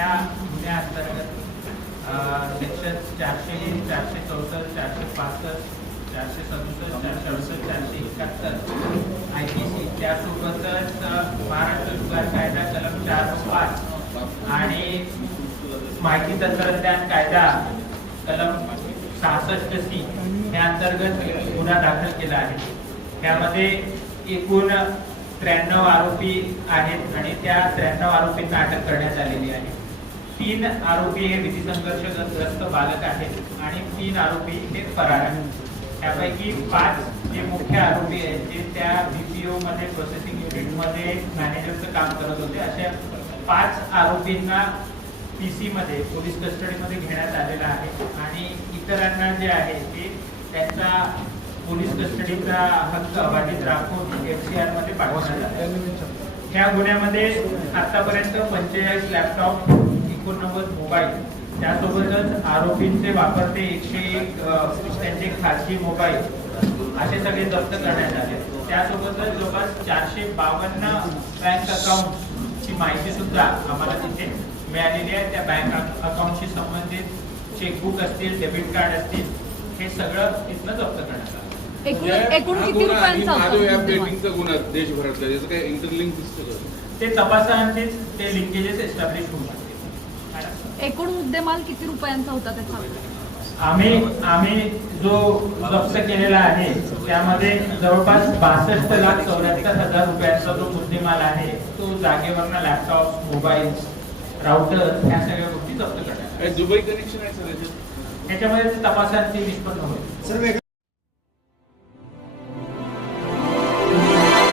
त्या गुन्ह्याअंतर्गत सेक्शन चारशे एक चारशे चौसष्ट चारशे पासष्ट चारशे सदुसष्ट चारशे अडुसष्ट चारशे एकाहत्तर. आय पी सी त्यासोबतच महाराष्ट्र जुगार कायदा कलम चार पाच आणि माहिती तंत्रज्ञान कायदा कलम सहासष्ट सी या अंतर्गत गुन्हा दाखल केला आहे. त्यामध्ये एकूण त्र्याण्णव आरोपी आहेत आणि त्या त्र्याण्णव आरोपींना अटक करण्यात आलेली आहे. तीन आरोपी हे भीती संघर्षग्रस्त बालक आहेत आणि तीन आरोपी हे फरार आहेत. त्यापैकी पाच जे मुख्य आरोपी आहेत जे त्या बीपीओ मध्ये प्रोसेसिंग युनिटमध्ये मॅनेजरचं काम करत होते अशा पाच आरोपींना पीसी मध्ये पोलीस कस्टडीमध्ये घेण्यात आलेला आहे. आणि इतरांना जे आहे ते त्यांचा पोलीस कस्टडीचा हक्क अबाधित राखून एफसीआरमध्ये पाठवण्यात आला. ह्या गुन्ह्यामध्ये आतापर्यंत पंचेचाळीस लॅपटॉप एकोणनव्वद मोबाईल. त्यासोबतच आरोपींचे वापरते एकशे एक त्यांचे खाजगी मोबाईल. असे सगळे जप्त करण्यात आले. त्यासोबतच जवळपास चारशे बावन्न बँक अकाउंटची माहिती सुद्धा आम्हाला तिथे मिळालेली आहे. त्या बँक अकाउंटशी संबंधित चेकबुक असतील डेबिट कार्ड असतील हे सगळं तिथनं जप्त करण्यात आलं. एकूण म्हणजे एकूण किती गुन्हा आणि रुपयांचा माधव होता ॲप मुद्देमाल? डेटिंगचा गुन्हा देशभरातला त्याचं काय इंटरलिंक दिसतं का? ते तपासांचेच ते लिंकेजेस एस्टॅब्लिश होऊ शकते एकूण मुद्देमाल किती रुपयांचा होता त्याचा? आम्ही आम्ही जो जप्त केलेला आहे त्यामध्ये जवळपास बासष्ट लाख चौऱ्याहत्तर हजार रुपयांचा जो मुद्देमाल आहे तो जागेवरनं लॅपटॉप मोबाईल राउटर ह्या सगळ्या गोष्टी जप्त करण्यात दुबई कनेक्शन आहे सर त्याच्यामध्ये तपासांची निष्पन्न होईल. सर वेगळं